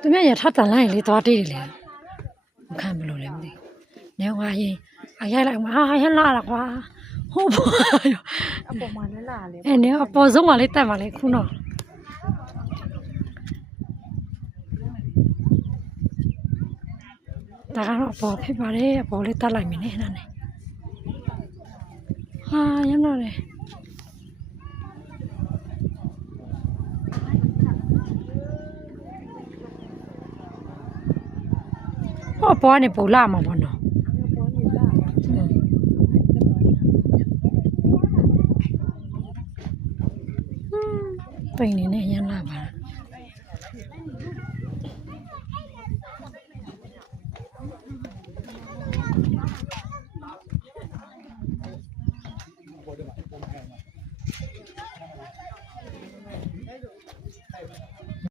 သူများရထတန်လိုက်လေသွားတေးတယ်လေမခံမလို့လည်းမသိနေဝါရင်အရိုက်လိုက်မှာဟာရလာတာကွာဟုတ်ပါအပေါ်မှာလည်းလာလေအဲနေအပေါ်ဆုံးကလေးတက်ပါလေခုတော့ဒါကတော့အပေါ်ဖြစ်ပါတယ်အပေါ်လေးတက်လိုက်မယ်နဲ့နားနေဟာရမ်းတော့လေဟောပေါ်ကနေပူလာမှာပေါ့နော်ပိန်နေနဲ့ရမ်းလာပါ